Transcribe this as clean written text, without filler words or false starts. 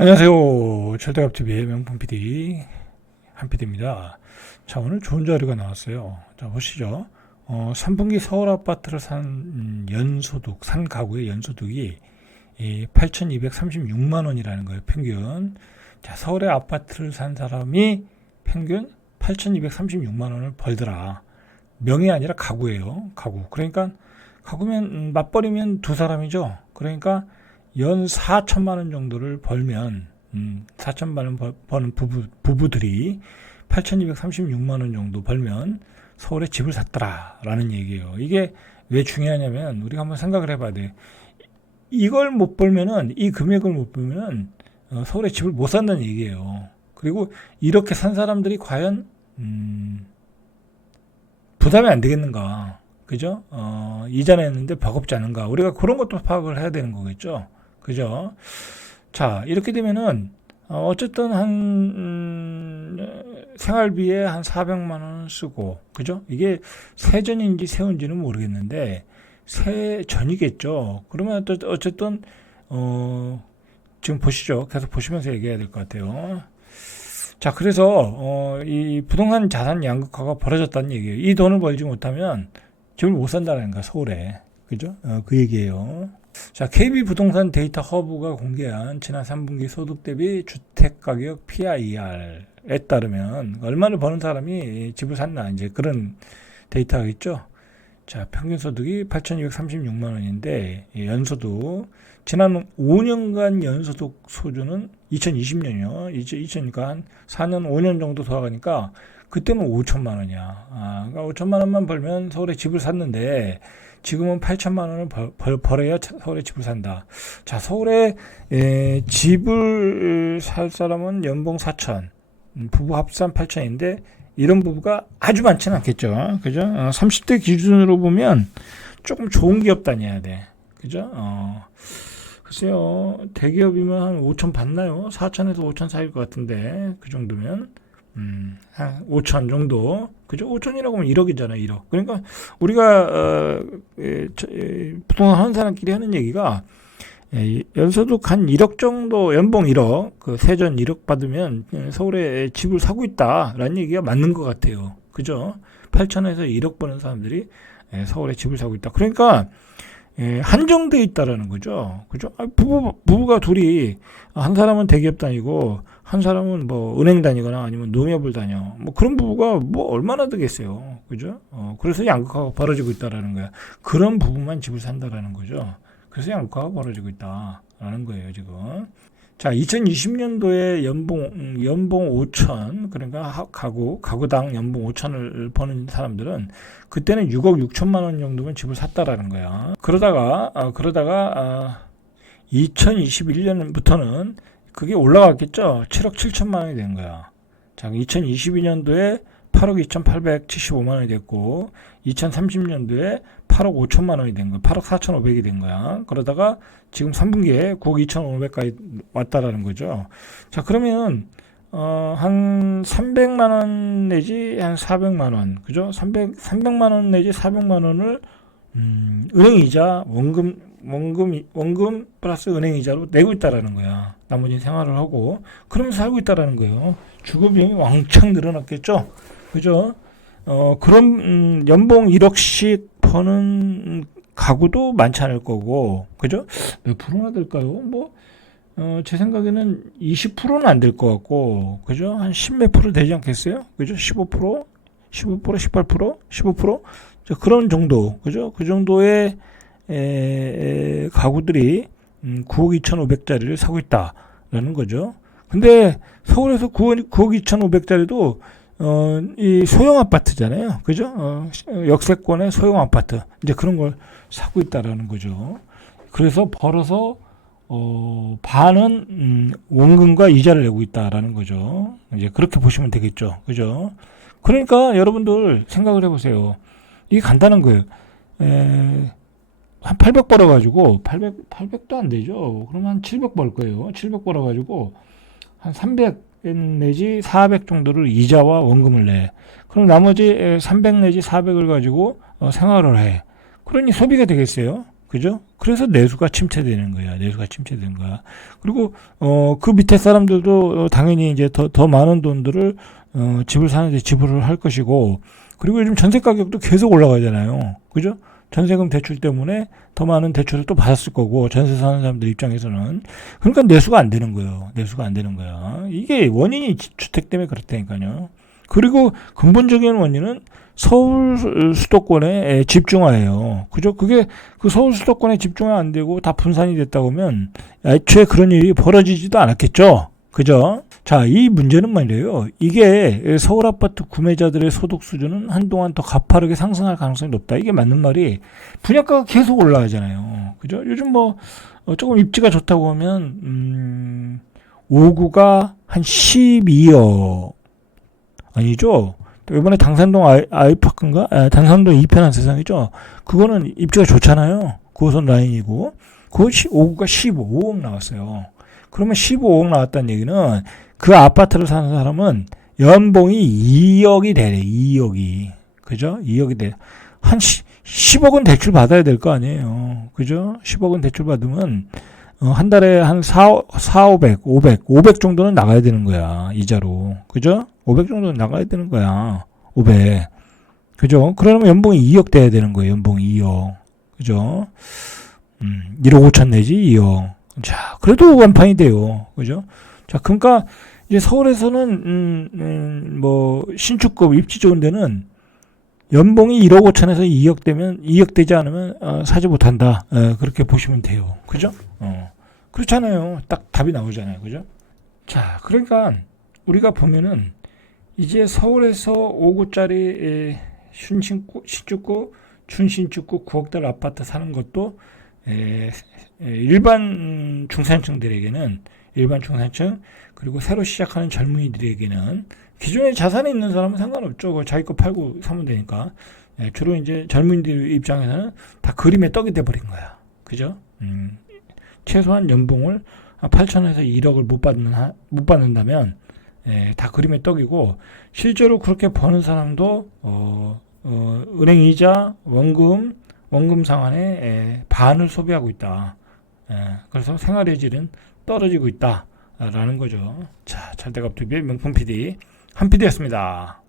안녕하세요. 철대갑TV의 명품 PD 한PD입니다. 자, 오늘 좋은 자료가 나왔어요. 자, 보시죠. 3분기 서울 아파트를 산 연소득, 산 가구의 연소득이 8,236만 원이라는 거예요. 평균. 자, 서울의 아파트를 산 사람이 평균 8,236만 원을 벌더라. 명이 아니라 가구예요. 가구. 그러니까 가구면 맞벌이면 두 사람이죠. 그러니까 연 4천만 원 정도를 벌면 4천만 원 버는 부부들이 8,236만 원 정도 벌면 서울에 집을 샀더라라는 얘기예요. 이게 왜 중요하냐면 우리가 한번 생각을 해봐야 돼. 이걸 못 벌면은 이 금액을 못 벌면은 서울에 집을 못 산다는 얘기예요. 그리고 이렇게 산 사람들이 과연 부담이 안 되겠는가? 그죠? 이자 냈는데 버겁지 않은가? 우리가 그런 것도 파악을 해야 되는 거겠죠. 그죠? 자, 이렇게 되면은, 어쨌든 생활비에 한 400만 원을 쓰고, 그죠? 이게 세전인지 세운지는 모르겠는데, 세전이겠죠. 그러면 또 어쨌든, 지금 보시죠. 계속 보시면서 얘기해야 될 것 같아요. 자, 그래서, 이 부동산 자산 양극화가 벌어졌다는 얘기예요. 이 돈을 벌지 못하면 집을 못 산다는 거야, 서울에. 그죠? 그 얘기예요. 자, KB 부동산 데이터 허브가 공개한 지난 3분기 소득 대비 주택가격 PIR에 따르면 얼마를 버는 사람이 집을 샀나 이제 그런 데이터겠죠. 자, 평균 소득이 8,236만 원인데 연소득 지난 5년간 연소득 소주는 2020년이요. 2000니까 한 4년 5년 정도 돌아가니까 그때는 5천만 원이야. 그러니까 5천만 원만 벌면 서울에 집을 샀는데 지금은 8천만 원을 벌어야 서울에 집을 산다. 자, 서울에 집을 살 사람은 연봉 4천, 부부 합산 8천인데 이런 부부가 아주 많지는 않겠죠. 그죠? 30대 기준으로 보면 조금 좋은 기업 다녀야 돼. 그죠? 글쎄요, 대기업이면 한 5천 받나요? 4천에서 5천 사이일 것 같은데 그 정도면. 한 5천 정도. 그죠? 5천이라고 하면 1억이잖아요, 1억. 그러니까 우리가 부동산 하는 사람끼리 하는 얘기가 연소득 한 1억 정도, 연봉 1억, 그 세전 1억 받으면 서울에 집을 사고 있다라는 얘기가 맞는 것 같아요. 그죠? 8천에서 1억 버는 사람들이 서울에 집을 사고 있다. 그러니까 한정돼 있다라는 거죠. 그죠? 부부가 둘이 한 사람은 대기업 다니고 한 사람은 뭐 은행 다니거나 아니면 농협을 다녀. 뭐 그런 부부가 뭐 얼마나 되겠어요. 그죠? 그래서 양극화가 벌어지고 있다라는 거야. 그런 부부만 집을 산다라는 거죠. 그래서 양극화가 벌어지고 있다라는 거예요, 지금. 자, 2020년도에 연봉 5천, 그러니까 가구당 연봉 5천을 버는 사람들은 그때는 6억 6천만 원 정도면 집을 샀다라는 거야. 그러다가 2021년부터는 그게 올라갔겠죠. 7억 7천만 원이 된 거야. 자, 2022년도에 8억 2,875만 원이 됐고 2030년도에 8억 5천만 원이 된 거야. 8억 4,500이 된 거야. 그러다가 지금 3분기에 9억 2,500까지 왔다라는 거죠. 자, 그러면 한 300만 원 내지 한 400만 원. 그죠? 300만 원 내지 400만 원을 은행 이자, 원금 플러스 은행 이자로 내고 있다라는 거야. 나머지는 생활을 하고 그러면서 살고 있다라는 거예요. 주거 비용이 왕창 늘어났겠죠. 그죠? 그런 연봉 1억씩 버는 가구도 많지 않을 거고, 그죠? 몇 프로나 될까요? 뭐, 제 생각에는 20%는 안 될 것 같고, 그죠? 한 10몇 프로 되지 않겠어요? 그죠? 15%, 18%, 15%? 그런 정도, 그죠? 그 정도의 가구들이 9억 2,500짜리를 사고 있다라는 거죠. 근데 서울에서 9억 2,500짜리도 이 소형 아파트잖아요. 그죠? 역세권의 소형 아파트. 이제 그런 걸 사고 있다라는 거죠. 그래서 벌어서, 반은, 원금과 이자를 내고 있다라는 거죠. 이제 그렇게 보시면 되겠죠. 그죠? 그러니까 여러분들 생각을 해보세요. 이게 간단한 거예요. 한 800 벌어가지고, 800도 안 되죠. 그러면 한 700 벌 거예요. 700 벌어가지고, 한 300 내지 400 정도를 이자와 원금을 내. 그럼 나머지 300 내지 400을 가지고 생활을 해. 그러니 소비가 되겠어요? 그죠? 그래서 내수가 침체되는 거야. 내수가 침체되는 거야. 그리고 그 밑에 사람들도 당연히 이제 더 많은 돈들을 집을 사는데 지불을 할 것이고, 그리고 요즘 전세 가격도 계속 올라가잖아요. 그죠? 전세금 대출 때문에 더 많은 대출을 또 받았을 거고, 전세 사는 사람들 입장에서는. 그러니까 내수가 안 되는 거예요. 내수가 안 되는 거야. 이게 원인이 주택 때문에 그렇다니까요. 그리고 근본적인 원인은 서울 수도권의 집중화예요. 그죠? 그게 그 서울 수도권에 집중화 안 되고 다 분산이 됐다고 하면 애초에 그런 일이 벌어지지도 않았겠죠. 그죠? 자, 이 문제는 말이에요. 이게 서울 아파트 구매자들의 소득 수준은 한동안 더 가파르게 상승할 가능성이 높다. 이게 맞는 말이, 분양가가 계속 올라가잖아요. 그죠? 요즘 뭐 조금 입지가 좋다고 하면 5구가 한 12억 아니죠? 이번에 당산동 아이파크인가? 당산동 2편한 세상이죠? 그거는 입지가 좋잖아요. 9호선 라인이고. 그거 5구가 15억 나왔어요. 그러면 15억 나왔다는 얘기는 그 아파트를 사는 사람은 연봉이 2억이 되네. 2억이. 그죠? 2억이 돼. 한 10억은 대출 받아야 될 거 아니에요. 그죠? 10억은 대출 받으면 한 달에 한 500 정도는 나가야 되는 거야. 이자로. 그죠? 500 정도는 나가야 되는 거야. 500. 그죠? 그러면 연봉이 2억 돼야 되는 거예요. 연봉이 2억. 그죠? 1억 5천 내지 2억. 자, 그래도 완판이 돼요. 그죠? 자, 그러니까 이제 서울에서는 뭐 신축급 입지 좋은 데는 연봉이 1억 5천에서 2억 되면, 2억 되지 않으면 사지 못한다. 그렇게 보시면 돼요. 그죠? 그렇잖아요. 딱 답이 나오잖아요. 그죠? 자, 그러니까 우리가 보면은 이제 서울에서 5구짜리 신축구, 준신축구 9억짜리 아파트 사는 것도 일반 중산층들에게는, 일반 중산층, 그리고 새로 시작하는 젊은이들에게는, 기존에 자산이 있는 사람은 상관없죠. 자기 거 팔고 사면 되니까. 주로 이제 젊은이들 입장에서는 다 그림의 떡이 돼버린 거야. 그죠? 최소한 연봉을 8천에서 1억을 못 받는다면 다 그림의 떡이고, 실제로 그렇게 버는 사람도 은행 이자, 원금 상환의 반을 소비하고 있다. 그래서 생활의 질은 떨어지고 있다라는 거죠. 자, 잘돼갑TV의 명품 PD 한 PD였습니다.